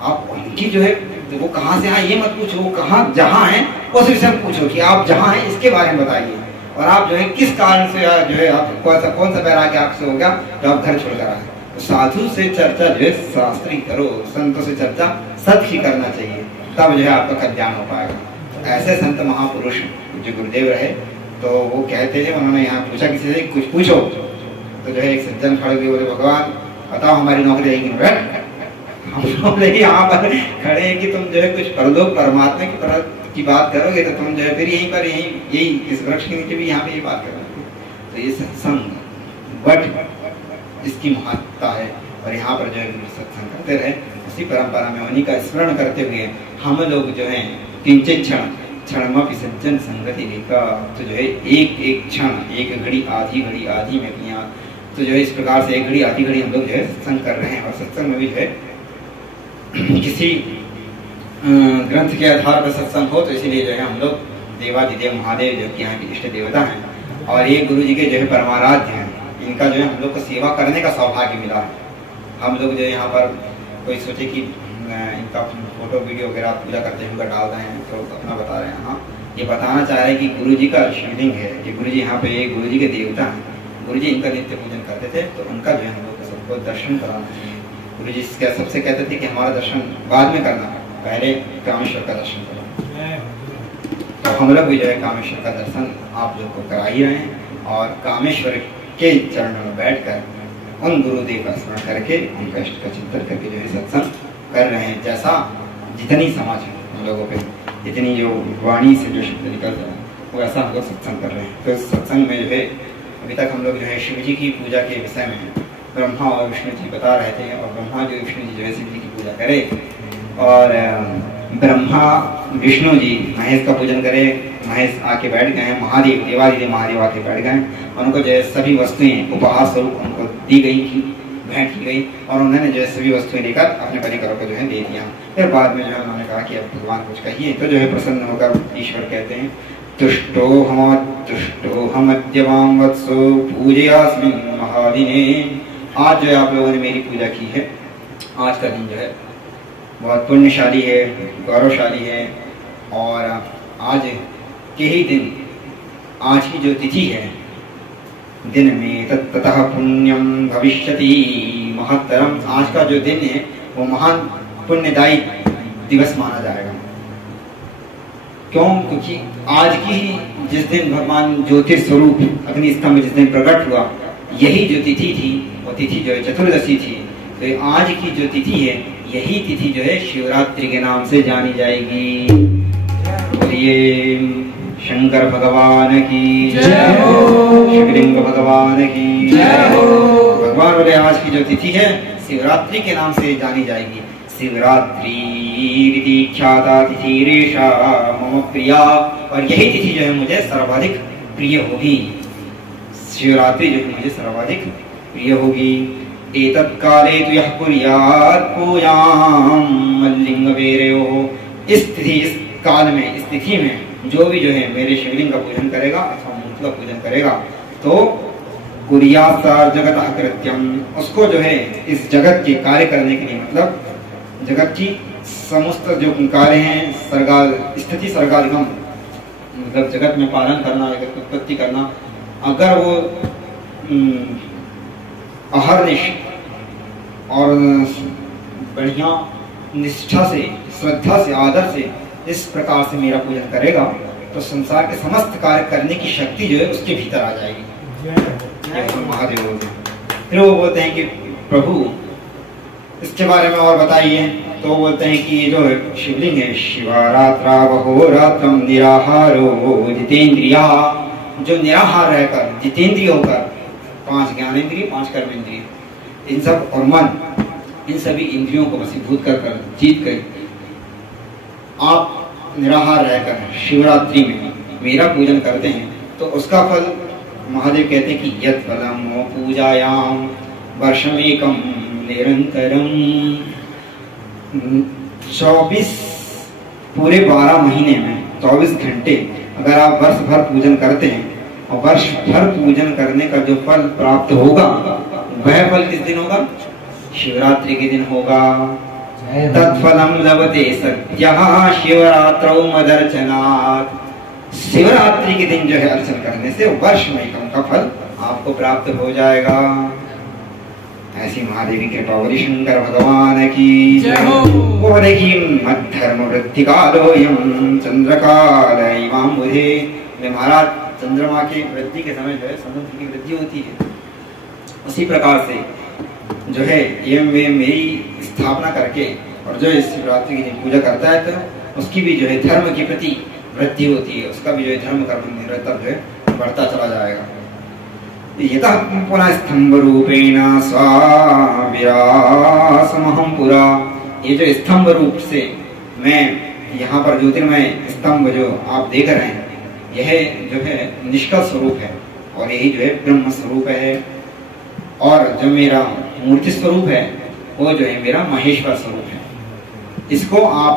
आप उनकी जो है वो कहाँ से आए ये मत पूछो, वो कहाँ जहाँ है उस विषय में पूछो कि आप जहाँ हैं इसके बारे में बताइए। और आप जो है किस कारण से जो है आप कौन सा वैराग्य आपसे हो गया जो आप घर छोड़कर आए। तो साधु से चर्चा जो है शास्त्री करो, संतों से चर्चा सत्य ही करना चाहिए, तब जो है आपका कल्याण हो पाएगा। ऐसे संत महापुरुष जो गुरुदेव रहे तो वो कहते थे, उन्होंने यहाँ पूछा किसी से कुछ पूछो, तो जो है एक सज्जन खड़े हुए बोले भगवान बताओ हमारी नौकरी रहेगी। हम बोले यहाँ पर खड़े हैं कि तुम जो है कुछ परलोक परमात्मा की बात करोगे तो तुम जो है फिर यहीं पर यही इस वृक्ष के नीचे भी यहाँ पे ये बात करोगे। तो ये सत्संग बट इसकी महत्ता है और यहाँ पर जो है सत्संग करते रहे, उसी परंपरा में उन्हीं का स्मरण करते हुए हम लोग जो है किंचित क्षणमपि सज्जन संगति लेका, तो जो है एक एक क्षण, एक घड़ी आधी में यहाँ, तो जो है इस प्रकार से एक घड़ी आधी घड़ी हम लोग जो है सत्संग कर रहे हैं। और सत्संग में भी जो है किसी ग्रंथ के आधार पर सत्संग हो, तो इसीलिए जो है हम लोग देवादिदेव महादेव जो कि यहाँ के इष्ट देवता हैं और ये गुरु जी के जो है परमाराध्य हैं, इनका जो है हम लोग को सेवा करने का सौभाग्य मिला है। हम लोग जो है यहाँ पर कोई सोचे कि इनका फोटो वीडियो वगैरह पूजा करते हुए डाल रहे हैं, तो अपना बता रहे हैं। हाँ, ये बताना चाह रहे हैं कि गुरु जी का शिवलिंग है कि गुरु जी यहाँ पे ये गुरु जी के देवता हैं, गुरु जी इनका नित्य पूजन करते थे, तो उनका जो है हम लोग सबको दर्शन कराना चाहिए। गुरु जी सबसे कहते थे कि हमारा दर्शन बाद में करना, पहले कामेश्वर का दर्शन करना। तो हम लोग भी जो है कामेश्वर का दर्शन आप लोग को करा ही रहे हैं और कामेश्वर के चरणों में बैठकर उन गुरुदेव का स्मरण करके उनका इष्ट का चिंतन करके जो है सत्संग कर रहे हैं। जैसा जितनी समझ है हम लोगों पे, जितनी जो वाणी से जो शब्द निकल रहा है वैसा हम लोग सत्संग कर रहे हैं। तो सत्संग में जो है अभी तक हम लोग जो है शिव जी की पूजा के विषय में ब्रह्मा और विष्णु जी बता रहे थे, और ब्रह्मा जो विष्णु जी जो है शिव जी की पूजा करे और ब्रह्मा विष्णु जी महेश का पूजन करे। महेश आके बैठ गए, महादेव देवादिदेव महादेव आके बैठ गए, उनको जो है सभी वस्तुएं उपहार स्वरूप उनको दी गई, भेंट की गई और उन्होंने जो है सभी वस्तुएं लेकर अपने परिकरों को जो है दे दिया। फिर बाद में जो है उन्होंने कहा कि अब भगवान कुछ कहिए, तो जो है प्रसन्न होकर ईश्वर कहते हैं तुष्टो हमद्यवाम वत्सो पूजयास्मिन् महादिने। आज जो है आप लोगों ने मेरी पूजा की है, आज का दिन जो है बहुत पुण्यशाली है, गौरवशाली है और आज के ही दिन, आज की जो तिथि है दिन में ततः पुण्यम भविष्यति महत्तरम, आज का जो दिन है वो महान पुण्यदायी दिवस माना जाएगा। क्यों? क्योंकि आज की जिस दिन भगवान ज्योतिष स्वरूप अग्नि स्तंभ जिस दिन प्रकट हुआ, यही जो तिथि थी वो तिथि जो है चतुर्दशी थी। तो आज की जो तिथि है यही तिथि जो है शिवरात्रि के नाम से जानी जाएगी। बोलिए शंकर भगवान की जय हो, शिवलिंग भगवान की जय हो। भगवान बोले आज की जो तिथि है शिवरात्रि के नाम से जानी जाएगी। शिवरात्रि ख्याता तिथि रेशा मम प्रिया, और यही तिथि जो है मुझे सर्वाधिक प्रिय होगी। शिवरात्रि जो है मुझे सर्वाधिक प्रिय होगी। एतत् काले तु यः कुर्यात् पूजां मल्लिंग वेरयोः, इस काल में, इस तिथि में जो भी जो है मेरे शिवलिंग का पूजन करेगा अथवा मूर्ति का पूजन करेगा, तो कुर्यात् जगतः कृत्यम, उसको जो है इस जगत के कार्य करने के लिए, मतलब जगत की समस्त जो कार्य हैं, सर्गाल स्थिति सर्गादिगम, मतलब जगत में पालन करना, जगत की उत्पत्ति करना, अगर वो अहर्निश और बढ़िया निष्ठा से, श्रद्धा से, आदर से इस प्रकार से मेरा पूजन करेगा, तो संसार के समस्त कार्य करने की शक्ति जो है उसके भीतर आ जाएगी। महादेव बोलते हैं। फिर वो बोलते हैं कि प्रभु इसके बारे में और बताइए। तो वो बोलते हैं कि ये जो शिवलिंग है, शिवारात्रा वहोरात्रम निराहारो जितेंद्रिया, जो निराहार रहकर जितेंद्रिय होकर, 5 ज्ञानेंद्रिय, 5 कर्मेंद्रिय, इन सब और मन, इन सभी इंद्रियों को वशीभूत कर जीत कर आप निराहार रहकर शिवरात्रि में मेरा पूजन करते हैं, तो उसका फल महादेव कहते हैं कि यत् फलम पूजायाम वर्षमेकम निरंतरम, 24 पूरे 12 महीने में 24 घंटे अगर आप वर्ष भर पूजन करते हैं, और वर्ष भर पूजन करने का जो फल प्राप्त होगा वह फल किस दिन होगा? शिवरात्रि के दिन होगा। तत्फलम लभते सद्यः शिवरात्रौ मदर्चनात्, शिवरात्रि के दिन जो है अर्चन करने से वर्ष में कम का फल आपको प्राप्त हो जाएगा। ऐसी महादेव की कृपा बोली शंकर भगवान की जय हो। मद्धर्म वृत्ति कालोयम चंद्रकाल इमाम बुधे। महाराज चंद्रमा की वृद्धि के समय जो है समुद्र की वृद्धि होती है, उसी प्रकार से जो है ये मेरी स्थापना करके और जो इस शिवरात्रि की पूजा करता है तो उसकी भी जो है धर्म के प्रति वृद्धि होती है, उसका भी जो है धर्म कर्म निरंतर जो है बढ़ता चला जाएगा। यतः पुनः स्तंभ रूपेण स्वाविरासमहं पुरा, ये जो स्तंभ रूप से मैं यहाँ पर ज्योतिर्मय स्तंभ जो आप देख रहे हैं यह जो है निष्कल स्वरूप है और यही जो है ब्रह्म स्वरूप है, और जो मेरा मूर्ति स्वरूप है वो जो है मेरा महेश्वर स्वरूप है। इसको आप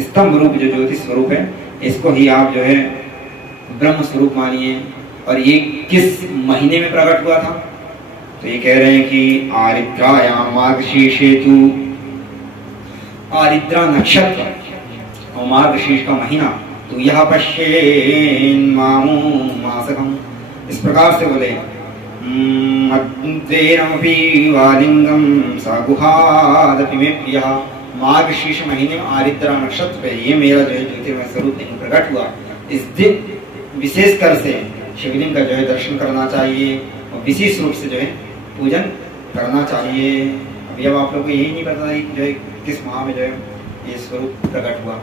स्तंभ रूप जो ज्योति स्वरूप है इसको ही आप जो है ब्रह्म स्वरूप मानिए। और ये किस महीने में प्रकट हुआ था? तो ये कह रहे हैं कि आरिद्रायाम मार्गशीर्षेतु, आरिद्रा नक्षत्र और मार्गशीर्ष का महीना, तो यह पश्येन मामू मासकम, इस प्रकार से बोले मद्वेरमपि वालिंगम सागुहादपि मे प्रियः। मार्गशीर्ष महीने में आरिद्रा नक्षत्र पे ये मेरा जो है ज्योतिर्मय स्वरूप दिन प्रकट हुआ। इस दिन विशेषकर से शिवलिंग का जो है दर्शन करना चाहिए और विशेष रूप से जो है पूजन करना चाहिए। अभी अब आप लोग को यही नहीं पता है कि जो है किस माह में जो है ये स्वरूप प्रकट हुआ,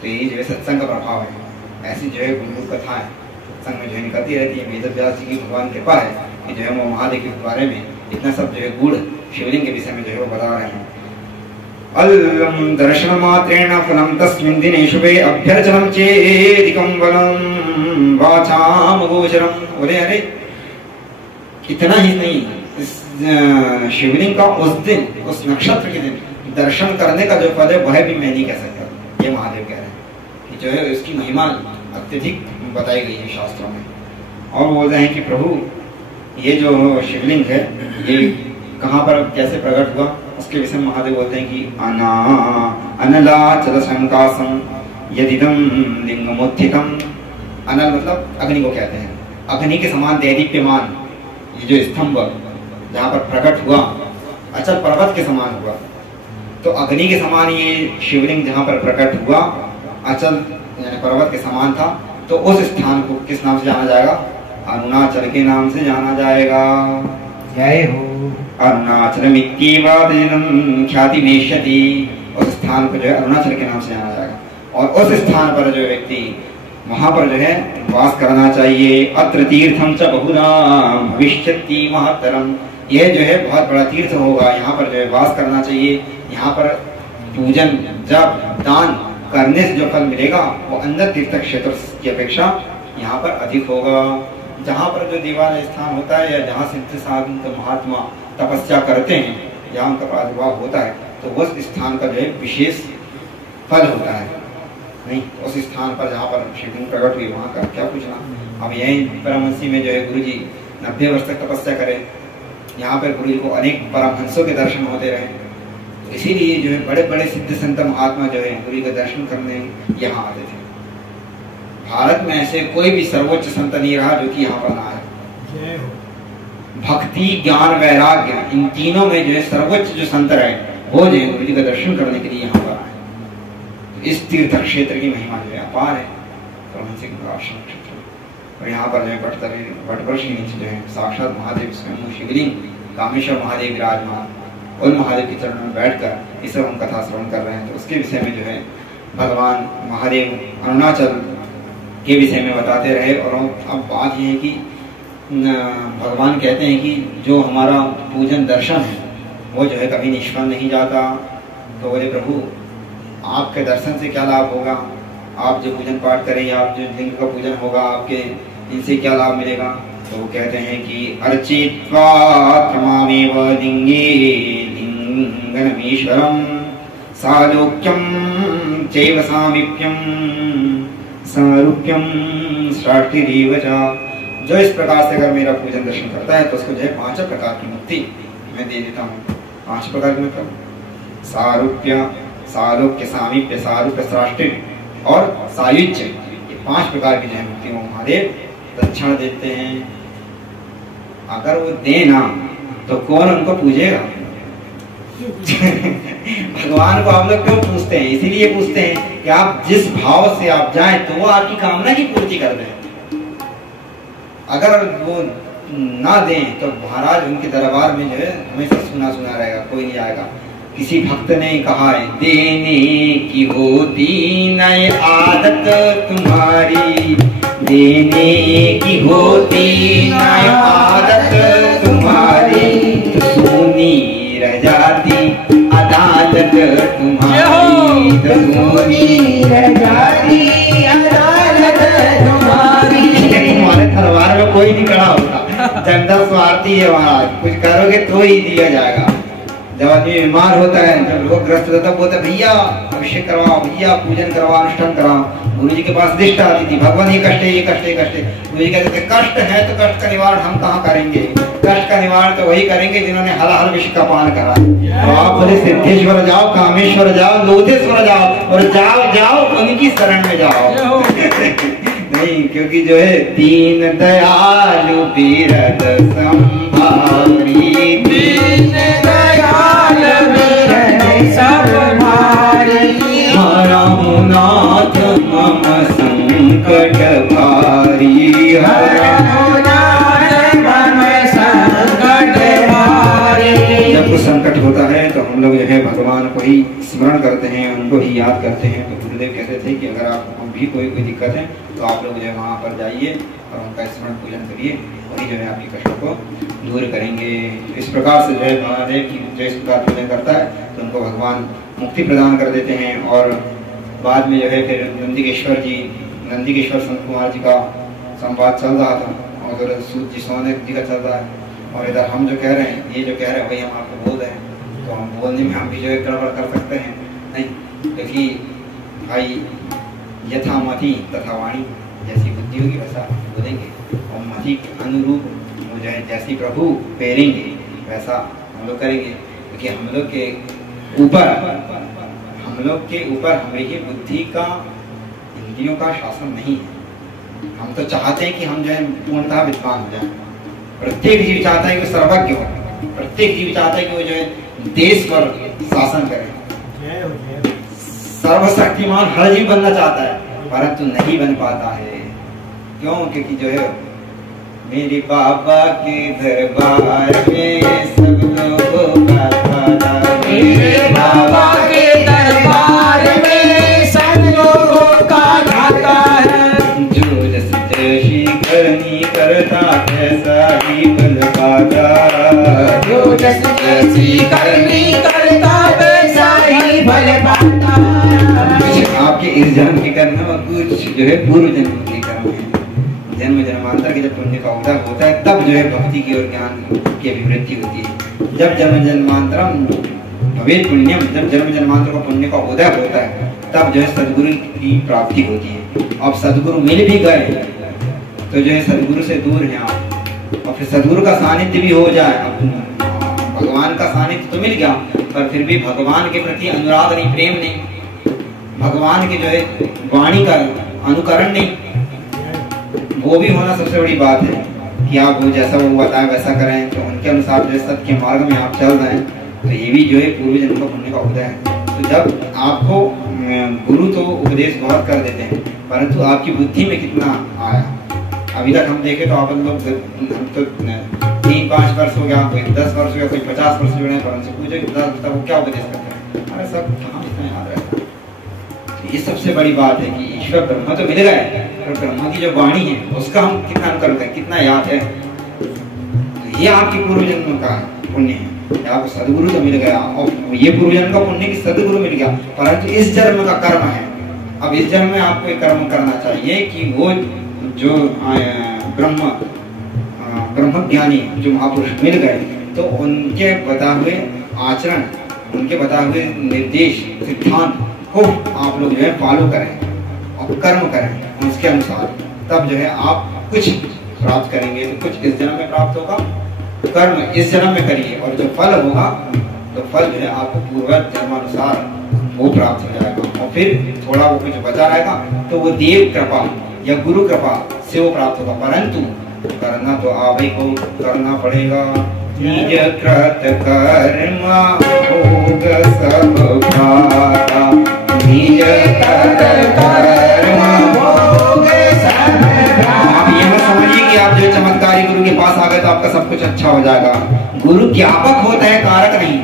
तो यही जो है सत्संग का प्रभाव है। ऐसी जो है गुरु कथा है सत्संग में जो है निकलती रहती है। वेद व्यास जी की भगवान कृपा है कि जो है वो महादेव के बारे में इतना सब जो है गुण शिवलिंग के विषय में जो है वो बता रहे हैं। अल्लम दर्शन मात्रेण फलम तस्मिन् दिने शुभे अभ्यर्चनम चेदिकं बलम वाचाम गोचरम। बोले अरे इतना ही नहीं, इस शिवलिंग का उस दिन उस नक्षत्र के दिन दर्शन करने का जो फल है वह भी मैं नहीं कह सकता। ये महादेव कह रहे हैं कि जो है इसकी महिमा अत्यधिक बताई गई है शास्त्रों में। और बोल रहे हैं कि प्रभु ये जो शिवलिंग है ये कहाँ पर कैसे प्रकट हुआ उसके विषय में महादेव बोलते हैं कि अनलाचल संकासम यदिदं लिंगमुत्थितम। अनल मतलब अग्नि को कहते हैं, अग्नि के समान दैदीप्यमान ये जो स्तंभ जहाँ पर प्रकट हुआ अचल पर्वत के समान हुआ। तो अग्नि के समान ये शिवलिंग जहाँ पर प्रकट हुआ अचल यानी पर्वत के समान था, तो उस स्थान को किस नाम से जाना जाएगा? अरुणाचल के नाम से जाना जाएगा। जय हो। अरुणाचलमित्येवादिनं ख्यातिमेष्यति, उस स्थान पर जो है अरुणाचल के नाम से जाना जाएगा। और उस स्थान पर जो व्यक्ति वहां पर जो है वास करना चाहिए। अत्र तीर्थम च बहुधा भविष्यति महत्तरम, यह जो है बहुत बड़ा तीर्थ होगा, यहाँ पर जो है वास करना चाहिए। यहाँ पर पूजन जप दान करने से जो फल मिलेगा वो अन्य तीर्थ क्षेत्र की अपेक्षा यहाँ पर अधिक होगा। जहाँ पर जो देवालय स्थान होता है या जहाँ सिद्ध साधु महात्मा तपस्या करते हैं, जहाँ उनका प्रादुर्भाव होता है, तो उस स्थान का जो है विशेष फल होता है। नहीं उस स्थान पर जहाँ पर शिवलिंग प्रकट हुई वहाँ का क्या पूछना। अब यही परमहंसी में जो है गुरु जी 90 वर्ष तक तपस्या करे, यहाँ पर गुरु जी को अनेक परमहंसों के दर्शन होते रहे, तो इसीलिए जो है बड़े बड़े सिद्ध संत महात्मा जो है गुरु के दर्शन करने यहाँ आते थे। भारत में ऐसे कोई भी सर्वोच्च संत नहीं रहा जो कि यहाँ पर ना आए। भक्ति ज्ञान वैराग्य इन तीनों में जो है सर्वोच्च जो संत रहे वो जो है गुरु जी का दर्शन करने के लिए यहाँ पर आए। तो इस तीर्थ क्षेत्र की महिमा जो है अपार है, परमहंस आश्रम क्षेत्र। और यहाँ पर जो है भट्टवर्ष के नीचे जो है साक्षात महादेव स्वयं शिवलिंग कामेश्वर महादेव विराजमान, उन महादेव के चरणों में बैठकर इस सब हम कथा श्रवण कर रहे हैं। तो उसके विषय में जो है भगवान महादेव अरुणाचल के विषय में बताते रहे। और अब बात यह है कि भगवान कहते हैं कि जो हमारा पूजन दर्शन है वो जो है कभी निष्फल नहीं जाता। तो बोले प्रभु आपके दर्शन से क्या लाभ होगा? आप जो पूजन पाठ करें या आप जो लिंग का पूजन होगा आपके इनसे क्या लाभ मिलेगा? तो वो कहते हैं कि अर्चित्वा त्रमामेव लिंगे लिंगनमीश्वरम सालोक्यम चैव सामीप्यम सारूप्यम सृष्टिरेव च। जो इस प्रकार से अगर मेरा पूजन दर्शन करता है तो उसको जो है 5 प्रकार की मुक्ति मैं दे देता हूँ। 5 प्रकार की मतलब सारूप्य सालोक्य सामीप्य सारूप्य सृष्टि और सायुज्य, ये 5 प्रकार की जो है मुक्ति वो महादेव दक्षिण देते हैं। अगर वो दे ना तो कौन उनको पूजेगा? भगवान को आप लोग क्यों पूछते हैं? इसीलिए पूछते हैं कि आप जिस भाव से आप जाएं तो वो आपकी कामना की पूर्ति कर दें। अगर वो ना दें तो महाराज उनके दरबार में जो है हमेशा सुना सुना रहेगा, कोई नहीं आएगा। किसी भक्त ने कहा है, देने की होती नई आदत तुम्हारी, देने की होती नई आदत तुम्हारी, तो सोनी रह जाती अदालत तुम्हारी, तो सोनी रह जाती अदालत तुम्हारी। तुम्हारे दरबार में कोई नहीं खड़ा होता, जनता स्वार्थी है महाराज, कुछ करोगे तो ही दिया जाएगा। जब आदमी बीमार होता है, जब रोग ग्रस्त होता है, बोलते भैया अभिषेक करवाओ, भैया पूजन करवाओ, अनुष्ठान कराओ। गुरु जी के पास निष्ठ आती थी, भगवान ये कष्ट है, ये कष्ट है, ये कष्ट है। गुरु जी कहते थे कष्ट है तो कष्ट का निवारण हम कहाँ करेंगे? कष्ट का निवारण तो वही करेंगे जिन्होंने हलाहल विष का पान करा। तो आप बोले सिद्धेश्वर जाओ, कामेश्वर जाओ, लोधेश्वर जाओ, और जाओ जाओ उनकी शरण में जाओ। नहीं, क्योंकि जो है दीन दयालु बीरद संभारी, दीन दयालु बीरद संभारी, हरहु नाथ मम संकट भारी, हरहु नाथ मम संकट भारी। जब कुछ संकट होता है तो हम लोग जो है भगवान को ही स्मरण करते हैं, उनको ही याद करते हैं। तो गुरुदेव कहते थे कि अगर आप भी कोई दिक्कत है तो आप लोग जो है वहाँ पर जाइए और उनका स्मरण पूजन करिए, वही जो है आपकी कष्टों को दूर करेंगे। इस प्रकार से जो है महादेव की जो इस प्रकार पूजन करता है तो उनको भगवान मुक्ति प्रदान कर देते हैं। और बाद में जो है फिर नंदीकेश्वर संत कुमार जी का संवाद चल रहा था, और उधर सूत जी सोने जी का चल रहा है, और इधर हम जो कह रहे हैं, ये जो कह रहे हैं वही हम आपको बोल रहे हैं। तो हम बोलने में हम भी जो है गड़बड़ कर सकते हैं नहीं, क्योंकि भाई यथा मति तथा वाणी, जैसी बुद्धि होगी वैसा बोलेंगे, और मति के अनुरूप वो जो है जैसी प्रभु फेरेंगे वैसा हम लोग करेंगे। क्योंकि हम लोग के ऊपर हमारी बुद्धि का, इंद्रियों का शासन नहीं है। हम तो चाहते हैं कि हम जो है पूर्णतः विद्वान हो जाए। प्रत्येक जीव चाहता है कि सर्वज्ञ हो, प्रत्येक जीव चाहता है कि वो जो है देश पर शासन करे, सर्वशक्तिमान हर जीव बनना चाहता है, परंतु नहीं बन पाता है। क्यों? क्योंकि जो है मेरे बाबा के दरबार में सब लोगों का दादा, मेरे बाबा के दरबार में सब लोगों का दाता है। जो जैसी करनी करता ऐसा ही बल पाता, जो जैसी करनी करता वैसा ही बल पाता। आपके इस जन्म के कर्म और कुछ जो है पूर्व जन्म के कर्म है। जन्म जन्मांतर के जब पुण्य का उदय होता है तब जो है भक्ति की और ज्ञान की अभिवृद्धि होती है। जब जन्म जन्मांतरम भवेत् पुण्यम, जब जन्म जन्मांतर का पुण्य का उदय होता है तब जो है सदगुरु की प्राप्ति होती है। अब सदगुरु मिल भी गए तो जो है सदगुरु से दूर हैं आप, और फिर सदगुरु का सानिध्य भी हो जाए, भगवान का सानिध्य तो मिल गया पर फिर भी भगवान के प्रति अनुराग नहीं, प्रेम नहीं, भगवान के जो है वाणी का अनुकरण नहीं, वो भी होना सबसे बड़ी बात है कि आप वो जैसा वो बताएं वैसा करें, तो उनके अनुसार जो सत्य के मार्ग में आप चल रहे हैं, तो ये भी जो है पूर्व जन्म का पुण्य का उदय है। तो जब आपको गुरु तो उपदेश बहुत कर देते हैं, परंतु आपकी बुद्धि में कितना आया? अभी तक हम देखे तो आप लोग, हम तो 3-5 वर्ष हो गया, कोई 10 वर्ष हो गया, कोई 50 वर्ष जुड़े, पर उनसे पूछे 10 वर्ष तक वो क्या उपदेश करते हैं? अरे सब कहाँ इतना याद रहता है। ये सबसे बड़ी बात है कि ईश्वर ब्रह्म तो मिल गए, पर ब्रह्म की जो वाणी है उसका हम कितना अनुकरण करें, कितना याद है। तो ये आपकी पूर्व जन्म का पुण्य है। आपको सदगुरु तो मिल गया, और ये पूर्व जन्म का पुण्य कि सदगुरु मिल गया, परंतु इस जन्म का कर्म है। अब इस जन्म में आपको एक कर्म करना चाहिए कि वो जो ब्रह्म ज्ञानी जो महापुरुष मिल गए, तो उनके बता हुए आचरण, उनके बता हुए निर्देश सिद्धांत को आप लोग जो है फॉलो करें और कर्म करें उसके अनुसार, तब जो है आप कुछ प्राप्त करेंगे। तो कुछ इस जन्म में प्राप्त होगा, कर्म इस जन्म में करिए, और जो फल होगा तो फल जो है आपको पूर्व जन्मानुसार वो प्राप्त हो जाएगा। और फिर थोड़ा वो कुछ बचा रहेगा तो वो देव कृपा या गुरु कृपा से वो प्राप्त होगा, परंतु करना तो आप ही को करना पड़ेगा। निज कृत कर्म भोग सब भागा, निज कृत कर्म भोग सब भागा। आप ये मत समझिए कि आप जो चमत्कारी गुरु के पास आ गए तो आपका सब कुछ अच्छा हो जाएगा। गुरु ज्ञापक होता है, कारक नहीं।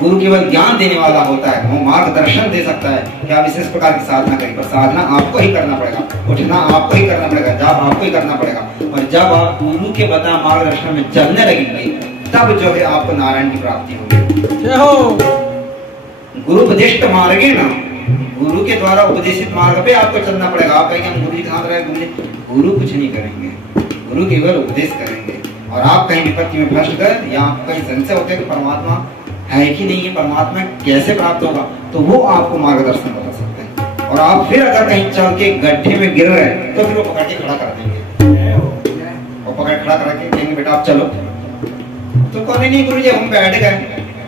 गुरु केवल ज्ञान देने वाला होता है, वो मार्गदर्शन दे सकता है कि आप इस प्रकार की साधना करें, पर साधना आपको ही करना पड़ेगा, उठना आपको ही करना पड़ेगा, जाप आपको ही करना पड़ेगा। और जब आप गुरु के बताए मार्गदर्शन में चलने लगेंगे तब जो है आपको नारायण की प्राप्ति होगी। गुरु उपदिष्ट मार्गे ना, गुरु के द्वारा उपदेशित मार्ग पे आपको चलना पड़ेगा। आप कहेंगे हम गुरु जी के साथ रहे, गुरु कुछ नहीं करेंगे, गुरु केवल उपदेश करेंगे। और आप कहीं विपत्ति में फंस गए या आप कहीं संशय होते हैं कि परमात्मा है कि नहीं है, परमात्मा कैसे प्राप्त होगा, तो वो आपको मार्गदर्शन बता सकते हैं। और आप फिर अगर कहीं चल के गड्ढे में गिर रहे तो फिर वो पकड़ के खड़ा कर देंगे, और पकड़ खड़ा करके कहेंगे बेटा आप चलो। तो कहने नहीं गुरु जी हम बैठ गए,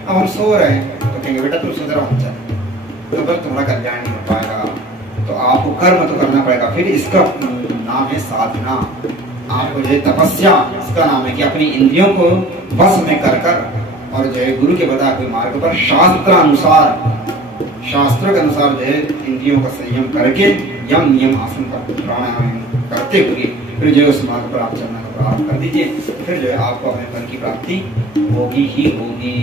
अब हम सो रहे हैं, तो कहेंगे बेटा तुम सो रहो हम चल, तो बस तुम्हारा कल्याण नहीं हो पाएगा। तो आपको कर्म तो करना पड़ेगा। फिर इसका नाम है साधना, आपको जो है तपस्या, इसका नाम है कि अपनी इंद्रियों को बस में कर और जो है गुरु के बताए हुए मार्ग पर शास्त्र के अनुसार जो है इंद्रियों का संयम करके यम नियम आसन पर प्राणायाम करते हुए फिर जो है उस मार्ग पर आप चलना का प्रारंभ कर दीजिए। फिर जो है आपको अपने फल की प्राप्ति होगी ही होगी।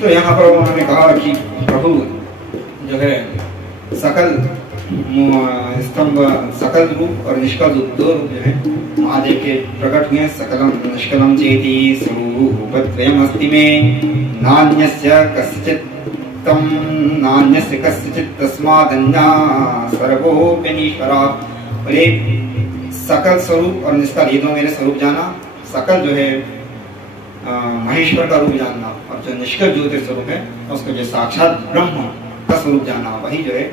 तो यहाँ पर उन्होंने कहा कि प्रभु जो है सकल स्तंभ, सकल रूप और निष्कल रूप, दो रूप जो है महादेव के प्रकट हुए। सकलम निष्कलम चेति स्वरूपत्रयम् अस्ति मे, नान्यस्य कस्यचित् तम नान्यस्य कस्यचित् तस्मादन्या सर्वोऽप्यनीश्वरात्। बोले सकल स्वरूप और निष्कल, ये दो मेरे स्वरूप जाना। सकल जो है महेश्वर का रूप जानना, और जो निष्कल ज्योति स्वरूप है उसको जो साक्षात ब्रह्म का स्वरूप जानना, वही जो है,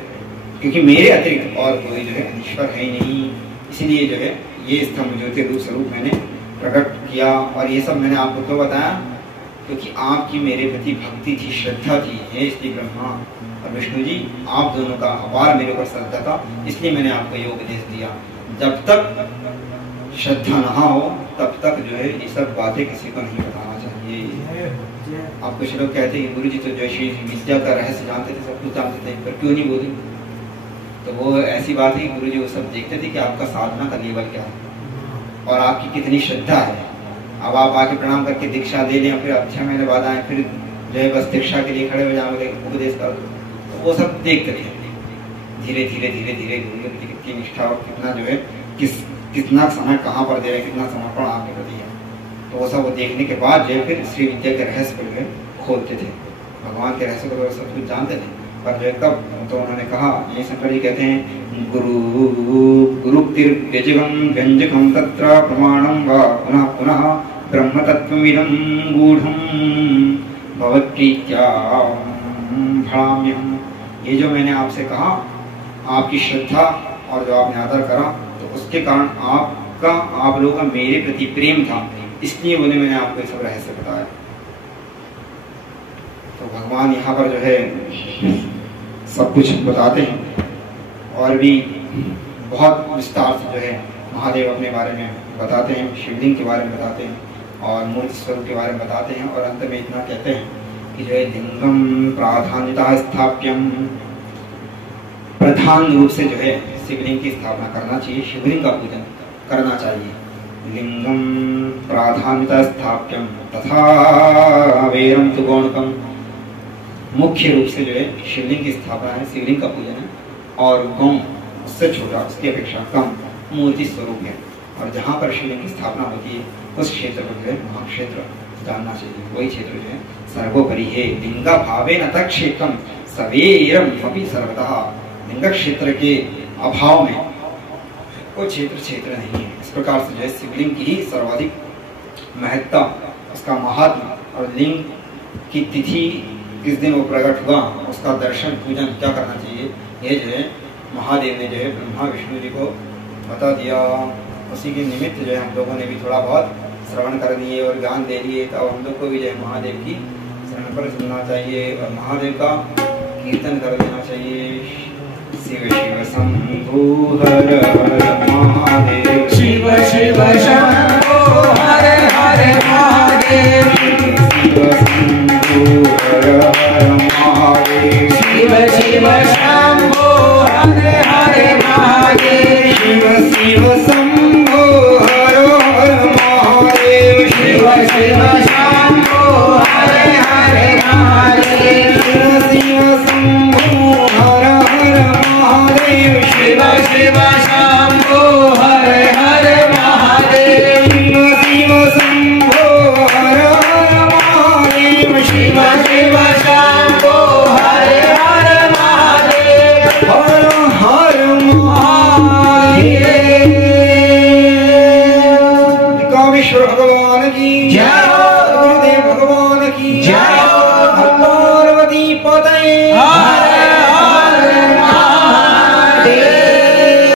क्योंकि मेरे अतिरिक्त और कोई जो है ईश्वर है ही नहीं। इसीलिए जो है ये स्तंभ ज्योति रूप स्वरूप मैंने प्रकट किया। और ये सब मैंने आपको क्यों बताया, क्योंकि आपकी मेरे प्रति भक्ति थी, श्रद्धा थी। हे श्री ब्रह्मा और विष्णु जी, आप दोनों का अपार मेरे ऊपर श्रद्धा था, इसलिए मैंने आपको ये उपदेश दिया। जब तक श्रद्धा न हो तब तक जो है ये सब बातें किसी को नहीं बताना चाहिए। आप कुछ लोग कहते हैं गुरु जी तो जैसे विद्या का रहस्य जानते थे, सब कुछ जानते थे, पर क्यों नहीं बोले? तो वो ऐसी बात है कि गुरु जी वो सब देखते थे कि आपका साधना का लेवल क्या है और आपकी कितनी श्रद्धा है। अब आप आके प्रणाम करके दीक्षा ले लें, फिर 6 महीने बाद आए, फिर जो है बस दीक्षा के लिए खड़े हो जाए, उपदेश कर दो, तो वो सब देखते थे। धीरे धीरे धीरे धीरे गुरु के प्रति कितनी निष्ठा और कितना जो है कितना समय कहाँ पर दे रहे, कितना समर्पण आपके प्रति है, तो वो सब वो देखने के बाद जो है फिर श्री विद्या के रहस्य को जो है खोलते थे, भगवान के रहस्य को सब कुछ जानते थे। पर जो कब तो उन्होंने कहा, ये शंकर जी कहते हैं गुरुक्तिर्व्यजगम व्यंजकम तत्र प्रमाणम वा पुनः पुनः ब्रह्म तत्त्वमिदं गूढ़ं भवत्प्रीत्या भणाम्यहम्। ये जो मैंने आपसे कहा, आपकी श्रद्धा और जो आपने आदर करा, तो उसके कारण आप लोगों का मेरे प्रति प्रेम था, इसलिए बोले मैंने आपको ये सब रहस्य बताया। तो भगवान यहाँ पर जो है सब कुछ बताते हैं और भी बहुत विस्तार से जो है महादेव अपने बारे में बताते हैं, शिवलिंग के बारे में बताते हैं और मूर्ति स्वरूप के बारे में बताते हैं। और अंत में इतना कहते हैं कि जो है लिंगम प्राधान्यता स्थाप्यम, प्रधान रूप से जो है शिवलिंग की स्थापना करना चाहिए, शिवलिंग का पूजन करना चाहिए। लिंगम प्राधान्यता स्थाप्यम तथा वेरम तु गौणकम, मुख्य रूप से जो है शिवलिंग की स्थापना है, शिवलिंग का पूजन है। और गौण उससे छोटा, उसकी अपेक्षा कम मूर्ति स्वरूप है। और जहाँ पर शिवलिंग की स्थापना होती है उस क्षेत्र को जो है महाक्षेत्र जानना चाहिए, वही क्षेत्र जो है सर्वोपरि है। लिंगा भावे न तक्षेत्रम सवेरम अपि सर्वतः, लिंग क्षेत्र के अभाव में कोई क्षेत्र नहीं है। इस प्रकार से जो है शिवलिंग की ही सर्वाधिक महत्ता, उसका महात्मा और लिंग की तिथि किस दिन वो प्रकट हुआ, उसका दर्शन पूजन क्या करना चाहिए, ये जो है महादेव ने जो है ब्रह्मा विष्णु जी को बता दिया। उसी के निमित्त जो है हम लोगों ने भी थोड़ा बहुत श्रवण कर लिए और ज्ञान दे लिए, तो हम लोग को भी जो है महादेव की शरण पर सुनना चाहिए और महादेव का कीर्तन कर देना चाहिए। शिव शिव शंभो हर हर महादेव, शिव शिव शंभो हर हर महादेव। शिव शंभो हर हर महादेव शिव शंभो हर हर महादेव शिव शिव शंभो हर हर महादेव हर हर महादेव। कामेश्वर भगवान की जय हो। गुरुदेव भगवान की जय हो। पार्वती पतये।